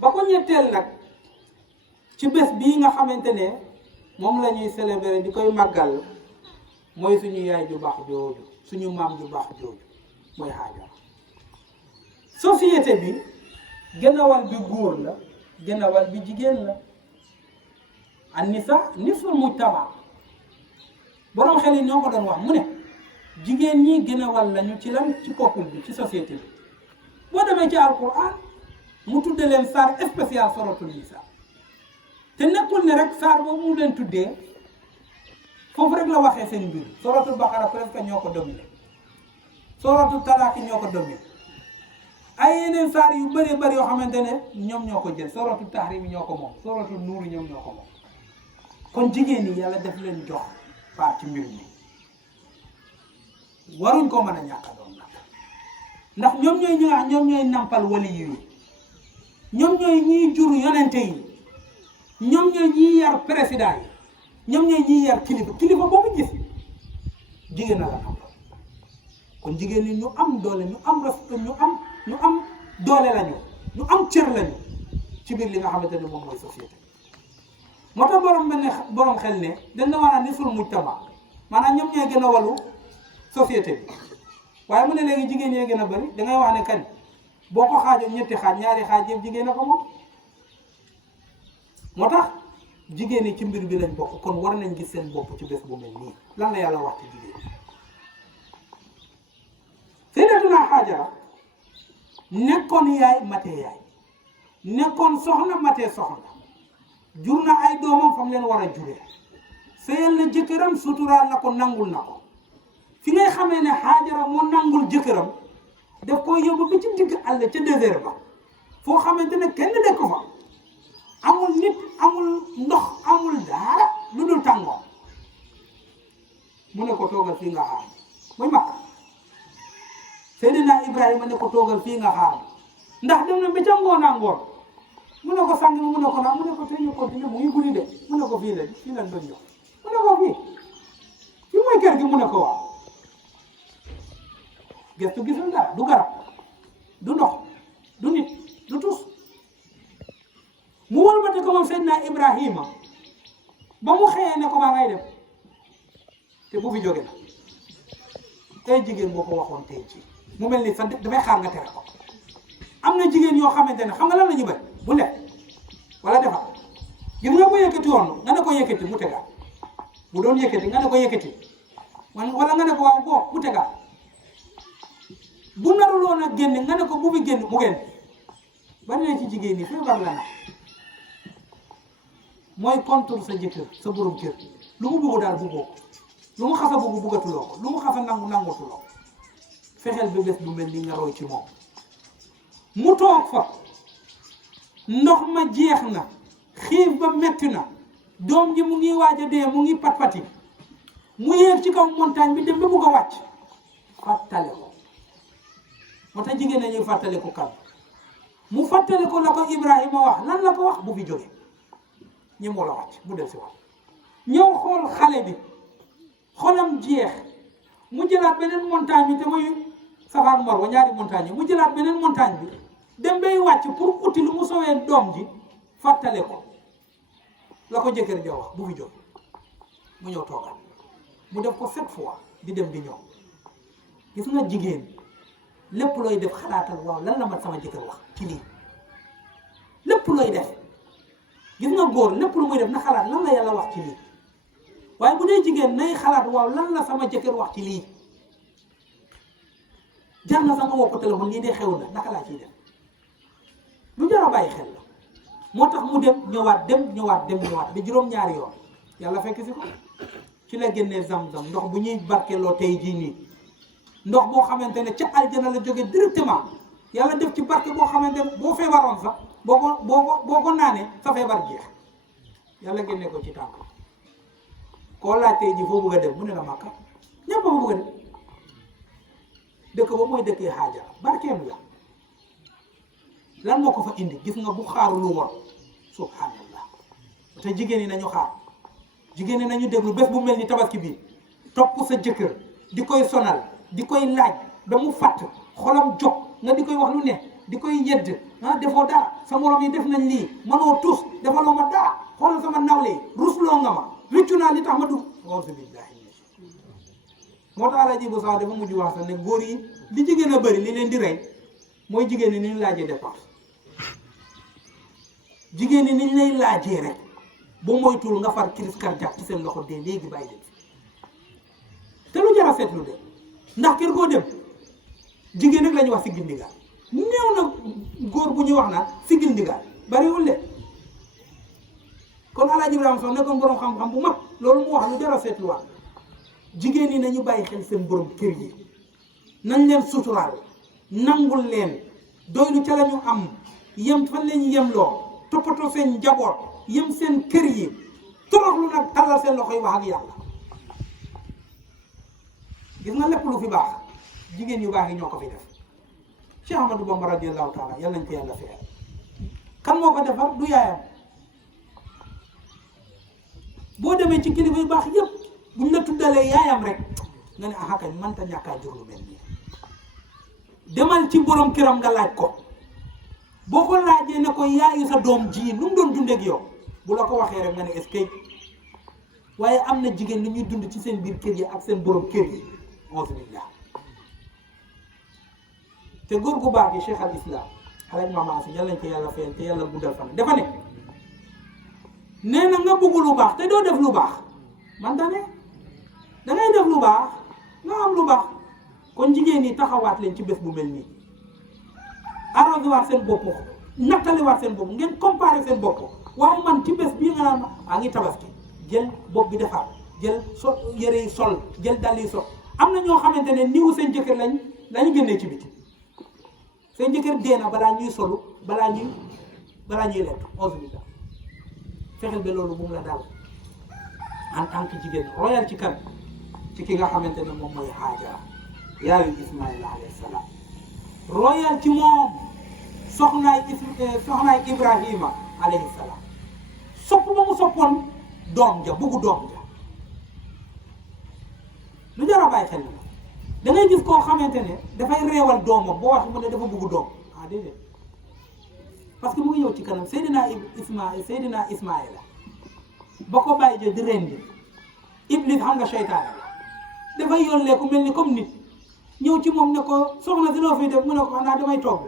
ba ko ñetteel nag ci bés bii nga xamante ne moom la ñuy célébrer di koy màggal mooy suñu yaay ju baax jooju suñu maam ju baax jooju mooy Haajara. société bi gënawal bi góor la gënawal bi jigéen la an-nisaa nisful mujtama borom xel yi ñoo ko doon wax mu ne jigéen ñi gënawal lañu ci lan ci peuple bi ci société bi boo demee ci alquran mu tudde leen saar spécial suratul nisaa te nekkul ne rek saar boobu mu leen tuddee foofu rek la waxee seen mbir suratul baqara presque ñoo ko dominé suratul talaaqi ñoo ko dominé ay yeneen saar yu bëree bëri yoo xamante ne ñoom ñoo ko jël suratul tahrim ñoo ko moom suratul nuur ñoom ñoo ko moom kon jigéen ñi yàlla def leen jox part ci mbir mi waruñ ko mën a ñàkk a doon nag ndax ñoom ñooy nampal wali yi ñoom ñooy ñiy jur yonente yi ñoom ñooy ñiy yar président yi ñoom ñooy ñiy yar kilifa boobu gis jigéen na la nampal kon jigéen ñi ñu am doole ñu am respect ñu am doole lañu ñu am cër lañu ci biir li nga xamante ne moom mooy société moo tax borom xel ne dañ na war a nisful mujtama maanaam ñoom ñooy gën a wàllu société bi waaye mu ne léegi jigéen ñee gën a bëri dangay wax ne kañ boo ko xaajoon ñetti xaaj ñaari xaaj yëpp jigéen a ko moom moo tax jigéen ñi ci mbir bi lañ bokk kon war nañ gis seen bopp ci bés bu mel nii lan la yàlla wax ci jigéen ñi Sayyidatuna Haajara nekkoon yaay matee yaay nekkoon soxna matee soxna jur na ay doomam fam leen war a juree sëyal na jëkkëram suturaal na ko nangul na ko fi ngay xamee ne Haajara moo nangul jëkkëram daf koy yóbbu ba ci digg àll ca désert ba foo xamante ne kenn dëkk fa amul nit amul ndox amul dara lu dul tàngoor mu ne ko toogal fii nga xaar mooy Makka Seydina Ibrahima ne ko toogal fii nga xaar ndax dem na ba ca ngoon mu ne ko sang mu ne ko naa mu ne ko tey ñu continué mu ngi guddi de mu ne ko fii la fii lañ doon jox mu ne ko fii mooy kër gi mu ne ko waaw gestu gisul dara du garab du ndox du nit du tus mu wëlbati ko moom Seydina Ibrahima ba mu xëyee ne ko maa ngay dem te bu fi jóge na tey jigéen boo ko waxoon tey ci mu mel ni sax dafay xaar nga tere ko am na jigéen yoo xamante ne xam nga lan la ñu bëri bu lekk wala defar gis nga ko yëkkati woon nga ne ko yëkkati mu tegaat bu doon yëkkati nga ne ko yëkkati wala nga ne ko waaw boo mu tegaat bu naruloon a génn nga ne ko bu fi génn mu génn bari na ci jigéen ñi feebar la na mooy contour sa jëkkër sa borom kër lu mu bëgg daal bëggoo ko lu mu xasa bëgg bëggatuloo ko lu mu xasa nangutuloo ko fexeel ba bés bu mel ni nga roy ci moom mu toog fa ndox ma jeex na xiif ba metti na doom ji mu ngi waaj a dee mu ngi pat-pati mu yéeg ci kaw montagne bi dem ba bugg a wàcc fàttale ko moo tax jigéen ñi fàttale ko kan mu fàttale ko la ko Ibrahima wax lan la ko wax bu fi jóge ñi moo la wàcc bu del si wax ñëw xool xale bi xolam jeex mu jëlaat beneen montagne bi te mooy Safa ak Marwa ñaari montagne yi mu jëlaat beneen montagne bi dem bay wàcc pour uti lu mu sowee doom ji fàttale ko la ko jëkkër ja wax bu fi jóge mu ñëw toogal mu def ko 7 fois di dem di ñëw gis nga jigéen lépp looy def xalaatal waaw lan la ma sama jëkkër wax ci lii lépp looy def gis nga góor lépp lu muy def na xalaat lan la yàlla wax ci lii waaye bu dee jigéen nay xalaat waaw lan la sama jëkkër wax ci lii jar na sama woo ko téléphone lii de xew na naka laa ciy def lu jar a bàyyi xel la moo tax mu dem ñëwaat ba juróom-ñaari yoon yàlla fekk si ko ci la génnee zam-zam ndox bu ñuy barkeloo tey jii nii ndox boo xamante ne ca aljana la jóge directement yàlla def ci barke boo xamante ne boo feebaroon sax boo ko naanee sa feebar jeex yàlla génne ko ci tànk koo laajtee ji foo bëgg a dem mu ne la Makka ñëpp a bëgg a dem dëkk ba mooy dëkkee Haajara barkeem la lan moo ko fa indi gis nga bu xaaru lu war subhanallah te jigéen ñi nañu xaar jigéen ñi nañu déglu bés bu mel ni tabaski bii topp sa jëkkër di koy sonal di koy laaj ba mu fàtt xolam jóg nga di koy wax lu ne di koy yedd defoo dara sa morom yi def nañ lii mënoo tus defaloo ma dara xoolal sama nawle rusloo nga ma rëccu naa li tax ma dugg auzu billahi moo tax Alaaji bu sax dafa mujj wax sax ne góor yi li ci gën a bëri li leen di rey mooy jigéen ñi ni ñu laajee dépense jigéen ñi ni ñu lay laajee rek boo moytuwul nga far crise cardiaque ci seen loxo dee léegi bàyyi leen te lu jar a seetlu de ndax kër goo dem jigéen rek la ñuy wax siggil ndigaal néew na góor bu ñuy wax naan siggil ndigaal bariwul de kon Alaaji Ibrahima Sow nekkoon borom xam-xam bu mag loolu mu wax lu jar a seetluwaat jigéen ñi nañu bàyyi xel seen borom kër yi nañ leen suturaal nangul leen doylu ca la ñu am yem fan leen yem loo toppatoo seen njaboot yem seen kër yi toroxlu nag tàllal seen loxo yi wax ak yàlla gis nga lépp lu fi baax jigéen yu baax yi ñoo ko fi def Cheikh Ahmadou Bamba radiyallahu taala yal nañ ko yàlla fayal kan moo ko defar du yaayam boo demee ci kilifa yu baax yëpp buñ la tuddalee yaayam rek nga ne ah kay mënta ñàkkaa jur lu mel nii demal ci borom këram nga laaj ko boo ko laajee ne ko yaayu sa doom ji lu mu doon dundeek yow bu la ko waxee rek nga ne est-ce que waaye am na jigéen lu ñuy dund ci seen biir kër yi ak seen borom kër yi alhamdulillah te góor gu baax gi Cheikh al Islam Alaaji Maama Si yàlla nañ ko yàlla fayal te yàlla guddal fan dafa ne nee na nga bëgg lu baax te doo def lu baax man da ngay def lu baax nga am lu baax kon jigéen ñi taxawaat leen ci bés bu mel nii arrosé waat seen bopp nattali waat seen bopp ngeen comparé seen bopp waaw man ci bés bii nga naan a ngi tabaski jël bopp bi defar jël so yëre yi sol jël dàll yi sol am na ñoo xamante ne niwu seen jëkkër lañu génnee ci biti seen jëkkër dee na balaa ñuy solu balaa ñuy lekk alhamdulillah fexeel ba loolu bu mu la daal en tant que jigéen royal ci kan ci ki nga xamante ne moom mooy Haajara yaayu Ismaïla alayhi salaam royal ci moom soxnaay Ibrahima alayhi salaam sopp ba mu soppoon doom ja buggu doom ja lu jar a bàyyi xel na da ngay gis koo xamante ne dafay reewal doomam boo wax mu ne dafa bugg doom déedéet parce que mu ngi ñëw ci kanam Seydina Ismaïla ba ko bàyyi jo di rendi Iblis xam nga seytaane la dafay yolleeku mel ni comme nit ñëw ci moom ne ko soxna si loo fiy def mu ne ko xanaa damay togg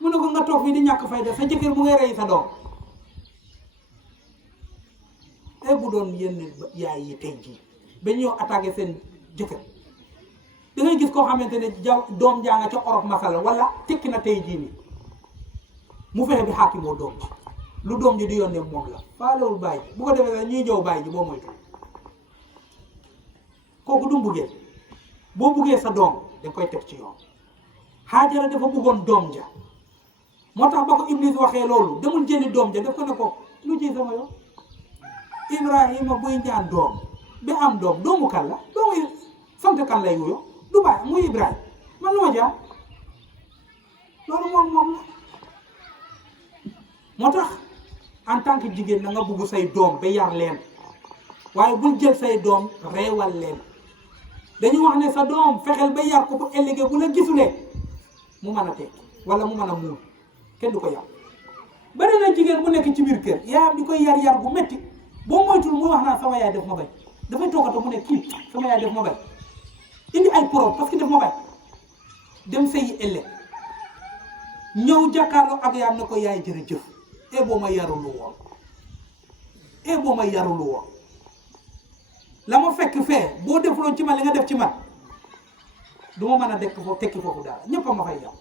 mu ne ko nga toog fii di ñàkk fay def sa jëkkër mu ngay rey sa doom ay bu doon yenn yaay yi tey jii ba ñëw attaqué seen jëkkër da ngay gis koo xamante ne doom jaa nga ca Europe masala wala tekki na tey jii nii mu fexe bi xaaki moo doom ji lu doom ji di yónnee moom la faalewul bàyyi bu ko defee ñuy jow bàyyi ji boo moytu kooku du buggee boo buggee sa doom danga koy teg ci yoon Haajara dafa buggoon doom ja moo tax ba ko Iblis waxee loolu demul jëli doom ja daf ko ne ko lu ci sama yoon Ibrahima buy ñaan doom ba am doom doomu kan la doomu sant kan lay wuyoo du bàyyi muy Ibrahima man lu ma jaar loolu moom la moo tax en tant que jigéen na nga bugg say doom ba yar leen waaye bul jël say doom reewal leen dañu wax ne sa doom fexeel ba yar ko bu ëllëgee bu la gisulee mu mën a teg wala mu mën a muur kenn du ko yar bari na jigéen bu nekk ci biir kër yaayam di koy yar bu metti boo moytul mu wax naa sama yaay def ma bañ dafay toogata mu ne kii sama yaay def ma bañ indi ay preuve parce que def ma bañ dem sëyi ëllëg ñëw jàkkaarloo ak yaayam ne ko yaay jërëjëf boo ma yarulu woon la ma fekk fee boo defuloon ci man li nga def ci man du ma mën a tekki foofu dara ñëpp a ma fay yam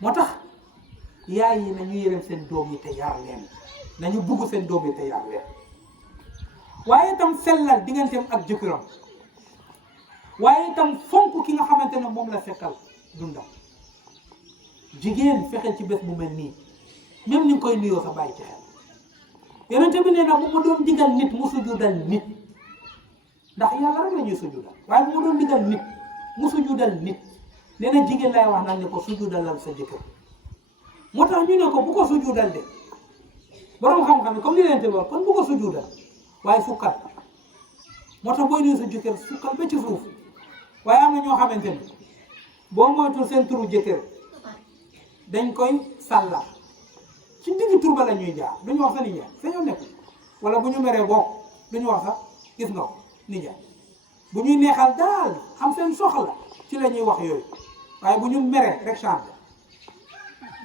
moo tax yaay yi nañu yërëm seen doom yi te yar leen nañu bugg seen doom yi te yar leen waaye itam sellal digganteem ak jëkkëram waaye itam fonk ki nga xamante ne moom la fekkal dundam jigéen fexeel ci bés bu mel nii même ni nga koy nuyoo sa bàyyi ci xel yonent bi nee na bu ma doon digal nit mu sujudal nit ndax yàlla rek la ñuy sujudal waaye bu ma doon digal nit mu sujudal nit nee na jigéen lay wax nag ne ko sujudalal sa jëkkër moo tax ñu ne ko bu ko sujudal de borom xam-xam comme ni leen te wax kon bu ko sujudal waaye sukkal moo tax booy nuyu sa jëkkër sukkal ba ci suuf waaye am na ñoo xamante ne boo moytul seen turu jëkkër dañ koy sàlla ci digg turba la ñuy jaar duñu wax sa nijaay sa yoon nekk wala bu ñu meree bokk duñu wax sax gis nga ko nijaay bu ñuy neexal daal am seen soxla ci la ñuy wax yooyu waaye bu ñu meree rek change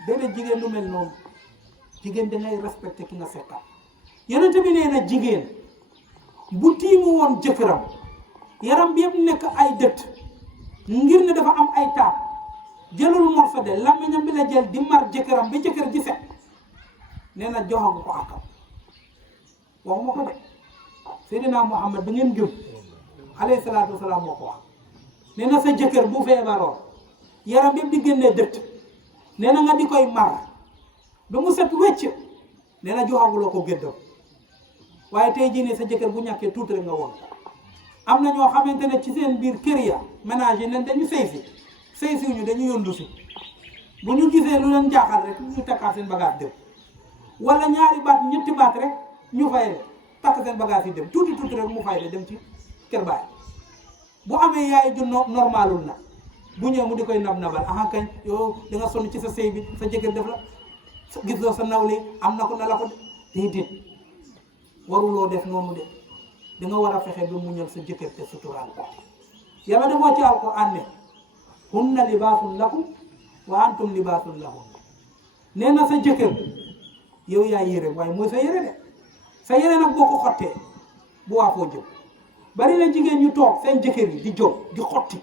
déedéet jigéen lu mel noonu jigéen dangay respecté ki nga seqal yonent bi nee na jigéen bu tiimu woon jëkkëram yaram bi yëpp nekk ay dëtt ngir ne dafa am ay taab jëlul morso de làmmiñam bi la jël di mar jëkkëram ba jëkkër ji set nee na joxagu ko àqam waxuma ko de Seydina Muhammad ba ngeen gëm alayhi salaatu wasalaam moo ko wax nee na sa jëkkër bu feebaroon yaram bi yëpp di génnee dëtt nee na nga di koy mar ba mu set wecc nee na joxaguloo ko gëddam waaye tey jii ne sa jëkkër bu ñàkkee tuuti rek nga woon am na ñoo xamante ne ci seen biir kër ya ménage yi nen dañu sëy si ñu dañu yondu si bu ñu gisee lu leen jaaxal rek ñu takkaat seen bagage dem wala ñaari baat ñetti baat rek ñu fay takk seen bagage yi dem tuuti rek mu fay dem ci kër baay bu amee yaay ju normalul na bu ñëw mu di koy nabal aha kañ yow da nga sonn ci sa sëy bi sa jëkkër def la gis loo sa nawle am na ko na la ko déedéet waruloo def noonu de da nga war a fexe ba muñal sa jëkkër te suturaal ko yàlla dafa ci alquran ne hunna libaasun lakum wa antum libaasun lahum nee na sa jëkkër yow yaa yére waaye mooy sa yére de sa yére nag boo ko xottee bu waa foo jëm bari na jigéen ñu toog seen jëkkër yi di jóg di xotti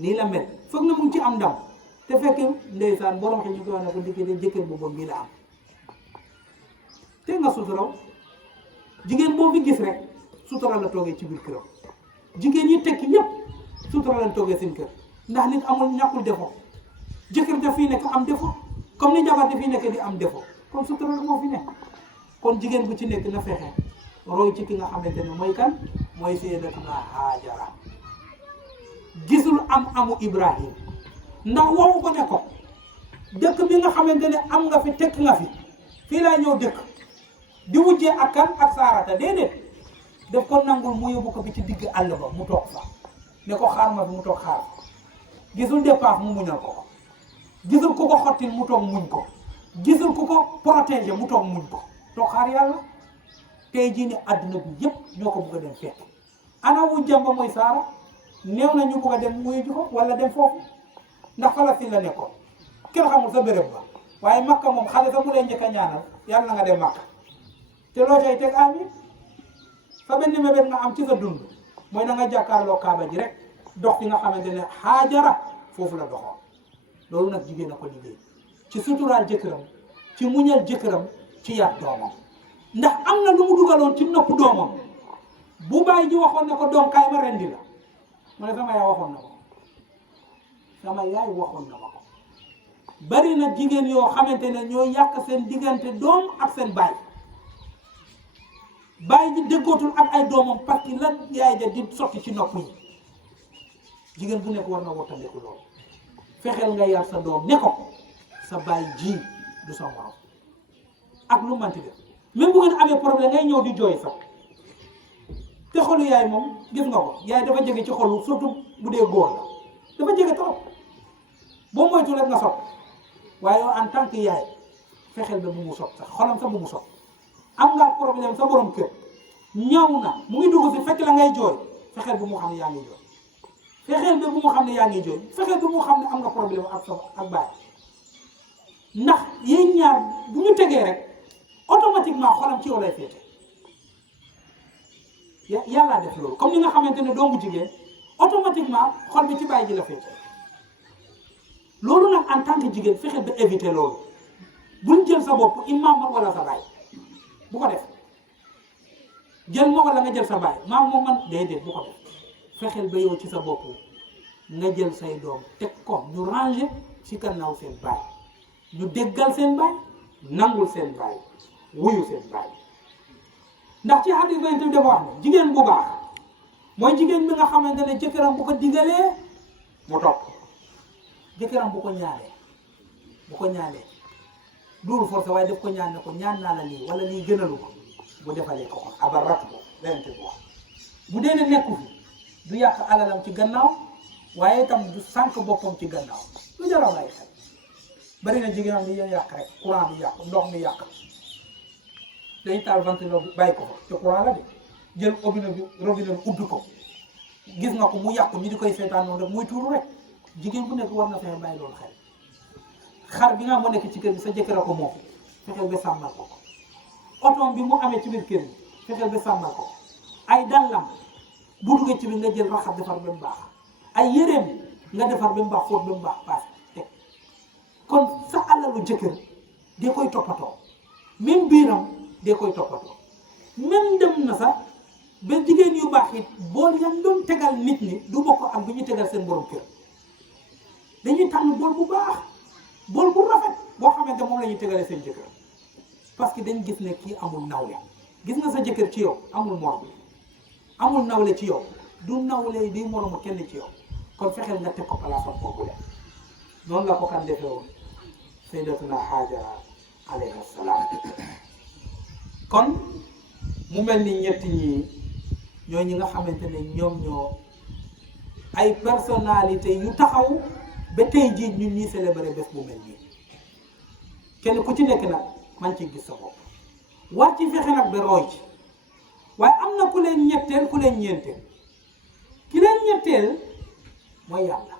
nii la mel foog na mu ngi ci am ndam te fekk ndeysaan borom xel ñu koy wax ne ko diggante jëkkër bu bon bii la am te nga suturaw jigéen boo fi gis rek sutura la toogee ci biir këram jigéen ñi tekki ñëpp sutura la toogee seen kër ndax nit amul ñàkkul défaut jëkkër daf fii nekk am défaut comme ni jabar daf fii nekk di am défaut kon sutura la moo fi nekk kon jigéen bu ci nekk na fexe roy ci ki nga xamante ne mooy kan mooy Sayyidatuna Haajara gisul amu Ibrahim ndax waxu ko ne ko dëkk bi nga xamante ne am nga fi tekk nga fi fii laa ñëw dëkk di wujjee ak kan ak Saarata déedéet daf ko nangul mu yóbbu ko bi ci digg àll ba mu toog fa ne ko xaar ma fi mu toog xaar gisul dépense mu muñal ko gisul ku ko xottil mu toog muñ ko gisul ku ko protéger mu toog muñ ko toog xaar yàlla tey jii ne àdduna bi yëpp ñoo ko bëgg a dem fekk ana wujjam ba mooy Saara néew na ñu bëgg a dem muy ji ko wala dem foofu ndax Palestine la nekkoon kenn xamul sa béréb ba waaye Makka moom xale sa mu lay njëkk a ñaanal yàlla na nga dem Makka te loo cay teg amin sa benn mébét nga am ci sa dund mooy na nga jàkkaarloo Kaaba ji rek dox fi nga xamante ne Haajara foofu la doxoon loolu nag jigéen a ko liggéey ci suturaal jëkkëram ci muñal jëkkëram ci yar doomam ndax am na lu mu dugaloon ci nopp doomam bu bàyyi ji waxoon ne ko doom kaay ma rendi la mu ne sama yaay waxoon na ko sama yaay waxoon na ma ko bari na jigéen yoo xamante ne ñoo yàq seen diggante doom ak seen baay baay ji déggootul ak ay doomam parce que lan yaay ja di sotti ci nopp yi jigéen bu nekk war na wattandiku loolu fexeel nga yar sa doom ne ko sa baay ji du sa morom ak lu manti def même bu ngeen amee problème ngay ñëw di jooy sax te xolu yaay moom gis nga ko yaay dafa jege ci xolu surtout bu dee góor la dafa jege trop boo moytu rek nga sot waaye yow en tant que yaay fexeel ba bu mu sot sax xolam sax bu mu sot am nga problème sa borom kër ñëw na mu ngi dugg si fekk la ngay jooy fexeel bu mu xam ne yaa ngi jooy fexeel ba bu mu xam ne yaa ngi jooy fexeel ba mu xam ne am nga problème ak sa ak baay ndax yéen ñaar bu ñu tegee rek automatiquement xolam ci yow lay féete yàllaa def loolu comme ni nga xamante ne doomu jigéen automatiquement xol bi ci baay ji la féete loolu nag en tant que jigéen fexeel ba éviter loolu buñ jël sa bopp imam wala sa baay bu ko def jël ma wala nga jël sa baay maam moom man déedéet bu ko def fexeel ba yow ci sa bopp nga jël say doom teg ko ñu ranger ci gannaaw seen baay ñu déggal seen baay nangul seen baay wuyu seen baay ndax ci hadis ba dafa wax ne jigéen bu baax mooy jigéen bi nga xamante ne jëkkëram bu ko digalee mu topp jëkkëram bu ko ñaanee duul forcé waaye daf ko ñaan ne ko ñaan naa la lii wala lii gënalu ko bu defalee ko kon abarat ko lenente bu wax bu dee ne nekku fi du yàq alalam ci gannaaw waaye itam du sànq boppam ci gannaaw lu jaraw lay xel bari na jigéen ñi ñuy yàq rek courant bi yàq ndox mi yàq dañuy taal ventilo bi bàyyi ko fa te courant la de jël robinet bi ubbi ko gis nga ko mu yàqu ñu di koy seetaan noonu rek muy tuuru rek jigéen bu nekk war na fexe bàyyi loolu xel xar bi nga xam moo nekk ci kër bi sa jëkkër a ko moom fexeel ba sàmmal ko otoom bi mu amee ci biir kër bi fexeel ba sàmmal ko ay dàllam bu duggee ci biir nga jël raxas defar ba mu baax ay yéreem nga defar ba mu baax fóot ba mu baax paase teg kon sa alalu jëkkër dee koy toppatoo même biiram dee koy toppatoo même dem na sax ba jigéen yu baax it bool yan doon tegal nit ñi du bokk ak bu ñu tegal seen borom kër dañuy tànn bool bu baax bool bu rafet boo xamante moom la ñuy tegalee seen jëkkër parce que dañ gis ne kii amul nawle gis nga sa jëkkër ci yow amul morom amul nawle ci yow du nawle di moromu kenn ci yow kon fexeel nga teg ko palaasam boobu le noonu la ko kan defee woon sayyidatuna Haajara alayha salaam kon mu mel ni ñett ñi ñoo ñi nga xamante ne ñoom ñoo ay personnalité yu taxaw ba tey jii ñun ñuy célébrer bés bu mel nii kenn ku ci nekk nag man ci gis sa bopp war ci fexe nag ba roy ci waaye am na ku leen ñetteel ku leen ñeenteel ki leen ñetteel mooy yàlla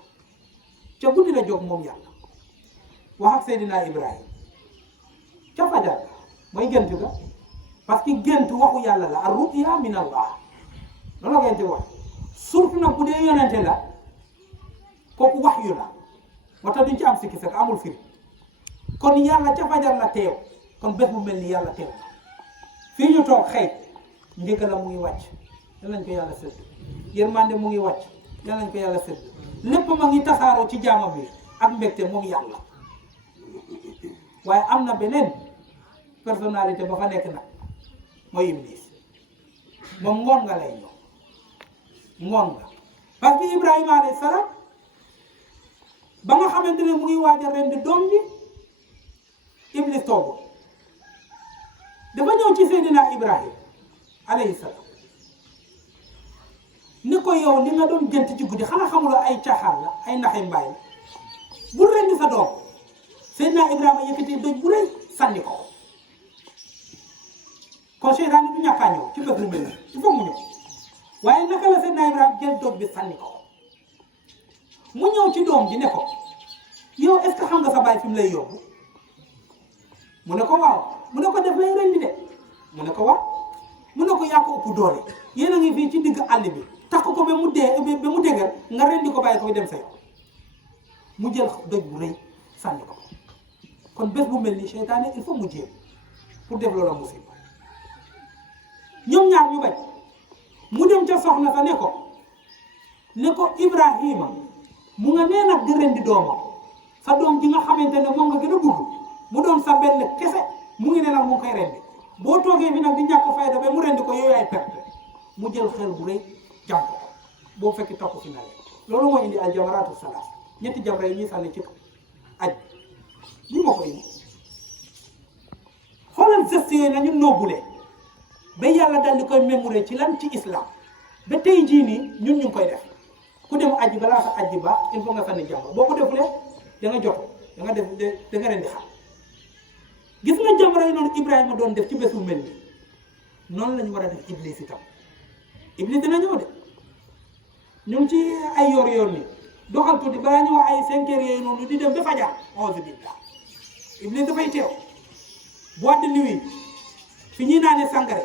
ca guddi la jóg moom yàlla wax ak Seydina Ibrahima ca fajar mooy gént ga parce que gént waxu yàlla la ar-ru'ya min Allah loolu la gént wax surtout nag bu dee yonente la kooku wax yu la moo tax duñ ci am sikki sax amul firi kon yàlla ca fajar la teew kon bés bu mel ni yàlla teew fii ñu toog xëy njëkk la mu ngi wàcc yal nañ ko yàlla sëdd yërmande mu ngi wàcc yal nañ ko yàlla sëdd lépp ma ngi tasaaroo ci jaamam bi ak mbégte moom yàlla waaye am na beneen personnalité ba fa nekk nag mooy Iblis moom ngoon nga lay ñëw ngoon nga parce que Ibrahima alayhi salaam ba nga xamante ne mu ngi waaj a rendi doom bi Iblis toogu dafa ñëw ci Seydina Ibrahima alayhi salaam ne ko yow li nga doon gént ci guddi xanaa xamuloo ay caaxaan la ay naxe mbaay la bul rendi sa doom Seydina Ibrahima yëkkati doj bu rëy sànni ko kon seytaane du ñàkk a ñëw ci bés lu mel nii il faut mu ñëw waaye naka la Seydina Ibrahima jël doj bi sànni ko mu ñëw ci doom ji ne ko yow est-ce que xam nga sa baay fi mu lay yóbbu mu ne ko waaw mu ne ko def lay rendi de mu ne ko waaw mu ne ko yaa ko ëpp doole yéen a ngi fii ci digg àll bi takk ko ba mu dee ba mu dëgër nga rendi ko bàyyi ko fi dem sa yoon mu jël doj bu rëy sànni ko kon bés bu mel ni seytaane il faut mu jéem pour def loola musiba ñoom ñaar ñu bañ mu dem ca soxna sa ne ko Ibrahima mu nga nee nag di rendi doomam sa doom ji nga xamante ne moom nga gën a bëgg mu doon sa benn kese mu ngi ne nag mu ngi koy rendi boo toogee fi nag di ñàkk fayda ba mu rendi ko yow yaay perte mu jël xel bu rëy jàmp ko boo fekki topp fi nawet loolu moo indi al jamaraatu salaas ñetti jamra yi ñuy sànni ci aj li moo ko indi xoolal geste yooyu nañu noobulee ba yàlla dal di koy mémorer ci lan ci islam ba tey jii nii ñun ñu ngi koy def ku dem aji balaa sa aji ba il faut nga sànni jamra boo ko defulee da nga jot da nga def da nga rendi xam gis nga jamra yi noonu Ibrahima doon def ci bés bu mel nii noonu la ñu war a def Iblis itam Iblis dina ñëw de ñu ngi ci ay yor-yor ni doxal tuuti balaa ñëw ay 5 heures yooyu noonu di dem ba fajar onze billah Iblis dafay teew boîte de nuit fi ñuy naanee sangare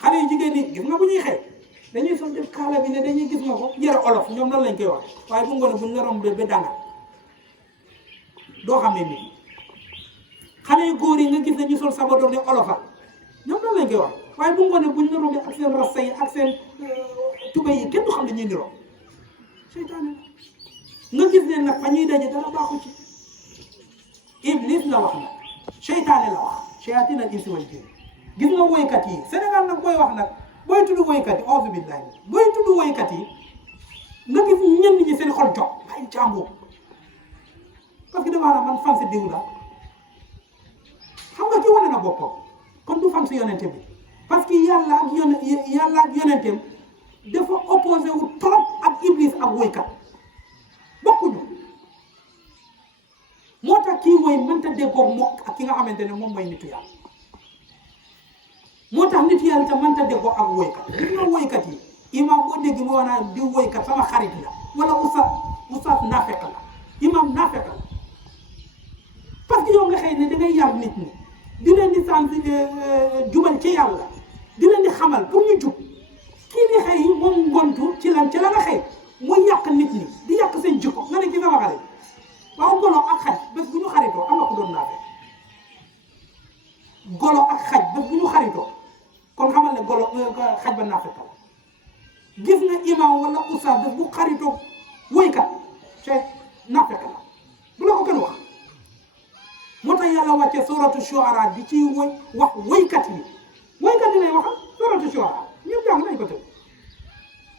xale yu jigéen ñi gis nga bu ñuy xëy dañuy sol def kaala bi ne dañuy gis nga ko yëre olof ñoom noonu lañ koy wax waaye bu ngoone buñ la romb ba danga doo xamee nii xale yu góor yi nga gis ne ñu sol sabadoor ne olofal ñoom noonu lañ koy wax waaye bu ngoone buñ la romb ak seen rasta yi ak seen tubéy yi kenn du xam ne ñuy niroo seytaane nga gis ne nag fa ñuy daje dara baaxu ci Iblis la wax nag seytaane la wax shayatin al insi wal jinn gis nga woykat yi Sénégal nag booy wax nag booy tudd woykat yi auzu billahi booy tudd woykat yi nga gis ñenn ñi seen xol jox ay jàmbur parce que damaa man fan si diw la xam nga ki wane na boppam kon du fan si yonente bi parce que yàlla ak yonenteem dafa opposé wu trop ak Iblis ak woykat bokkuñu moo tax kii woy mënta déggoo moo ak ki nga xamante ne moom mooy nitu yàlla moo tax nitu yàlla te mënta déggoo ak woykat gis nga woykat yi imam boo dégg mu wax naa di woykat sama xarit la wala oustaz naafeq la imam naafeq la parce que yow nga xëy ne da ngay yar nit ñi di leen di sant jubal ci yàlla di leen di xamal pour ñu jub kii di xëy moom ngontu ci lan la nga xëy muy yàq nit ñi di yàq seen jikko nga ne ci sama xarit waaw golo ak xaj bés bu ñu xaritoo am na ku doon naafeq golo ak xaj bés bu ñu xaritoo kon xamal ne golo xaj ba naafeq la gis nga imam wala oustaz bés bu xaritoo woykat c'est naafeq la bu la ko kenn wax moo tax yàlla wàcce suratu shuara di ci wax woykat yi lay waxal suratu shuara ñëpp jàng nañ ko tëj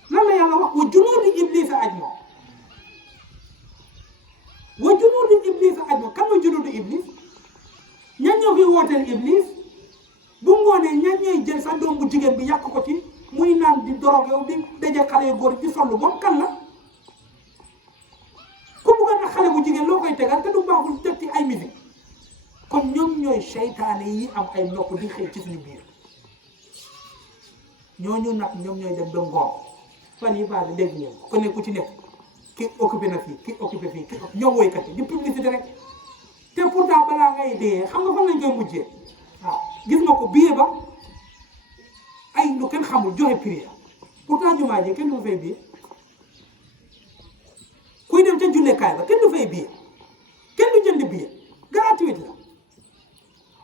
lan la yàlla wax wa junuudi iblisa ajma wa junuudi iblisa ajma kan mooy junuudi iblis ñan ñoo fi wooteel iblis bu ngoonee ñan ñooy jël sa doom bu jigéen bi yàq ko ci muy naan di dorog yow di daje xale yu góor di sollu moom kan la ku buggoon na xale bu jigéen loo koy tegal te du baaxul teg ci ay musique kon ñoom ñooy seytaane yi am ay nopp di xëy ci suñu biir ñooñu nag ñoom ñooy dem ba ngoon fan yi baax dégg ngeen ko ne ku ci nekk ki occupé na fii ki occupé fii ki ñoom woykat yi di publicité rek te pourtant balaa ngay dee xam nga fan lañ koy mujjee waaw gis nga ko billet ba ay lu kenn xamul joxe prix pourtant jumaa ji kenn du fay billet kuy dem ca jullekaay ba kenn du fay billet kenn du jënd billet gratuit la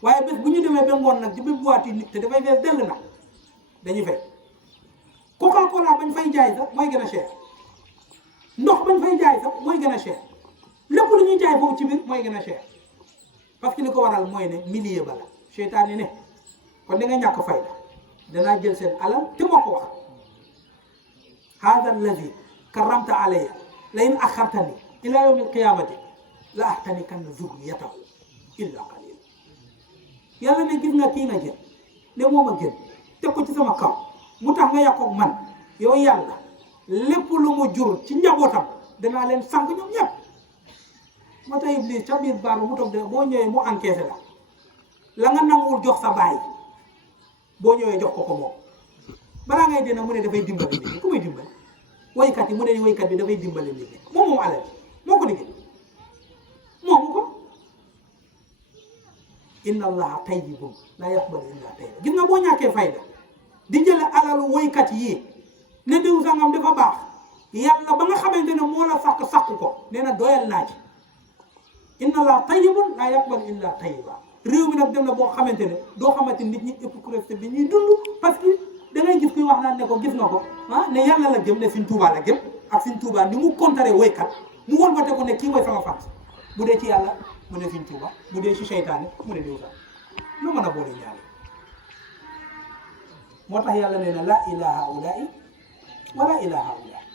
waaye bés bu ñu demee ba ngoon nag ci biir boîte yi nit te dafay fees dell nag dañuy fay Coca-Cola bañ fay jaay sax mooy gën a cher ndox bañ fay jaay sax mooy gën a cher lépp lu ñuy jaay foofu ci biir mooy gën a cher parce que li ko waral mooy ne milieu ba la seytaan yi ne kon da nga ñàkk fayda danaa jël seen alal te moo ko wax hada alladi karamta alayya la in axartani ila yawmi alqiyamati la ahtanikanna zurriyatahu illa qalil yàlla ne gis nga kii nga jël ne moom a gën teg ko ci sama kaw mu tax nga yàqoog man yow yàlla lépp lu mu jur ci njabootam danaa leen sànq ñoom ñëpp moo tax Iblis ca biir baar mu toog de boo ñëwee mu encaissé la nga nanguwul jox sa baay boo ñëwee jox ko moom balaa ngay dina mu ne dafay dimbali nit ñi ku muy dimbali woykat yi mu ne woykat bi dafay dimbali nit ñi moom alal moo ko liggéey moomu ko inna allaha tayyibun la yaqbalu illa tayyiban gis nga boo ñàkkee fayda di jël alalu woykat yi ne diw sangam dafa baax yàlla ba nga xamante ne moo la sàkk ko nee na doyal naa ci inna allaha tayyibun la yaqbalu illa tayyiban réew mi nag dem na boo xamante ne doo xamante nit ñi hypocrisie bi ñuy dund parce que da ngay gis kuy wax naan ne ko gis nga ko ne yàlla la gëm ne Sëñ Tuubaa la gëm ak Sëñ Tuubaa ni mu contré woykat mu won ba te ko ne kii mooy sama fan bu dee ci yàlla mu ne Sëñ Tuubaa bu dee ci seytaane mu ne diw sax lu mën a boole ñaari moo tax yàlla nee na la ilaha ulai wala ilaha ulai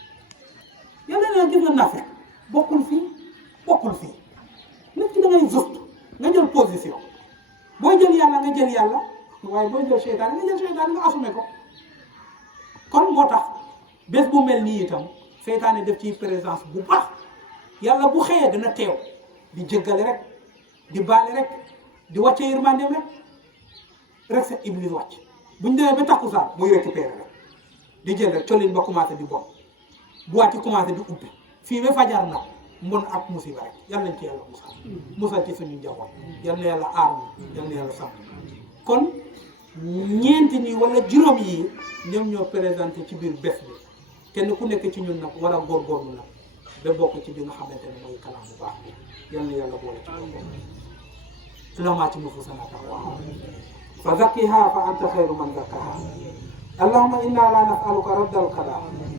yàlla nee na gis nga nafe bokkul fii nit ki da ngay juste nga jël position booy jël yàlla nga jël yàlla waaye booy jël seytaane nga jël seytaane nga assumé ko kon moo tax bés bu mel nii itam seytaane def ci présence bu baax yàlla bu xëyee dana teew di jéggale rek di baale rek di wàcce yërmandeem rek sa Iblis wàcc buñ demee ba takkusaan muy récupéré rek di jël rek collin ba commencé di bon boîte yi commencé di ubbi fii ba fajar na mbon ak musiba rek yal nañ ci yàlla musal ci suñu njaboot yal na yàlla aar ñu yal na yàlla sàmm kon ñeenti ñi wala juróom yi ñoom ñoo présenté ci biir bés bi kenn ku nekk ci ñun nag war a góorgóorlu nag ba bokk ci bi nga xamante ne mooy kalaam bu baax bi yal na yàlla boole ci boppam اللهم آت نفوسنا تقواها فزكها فأنت خير من زكاها اللهم إنا لا نسألك رد القضاء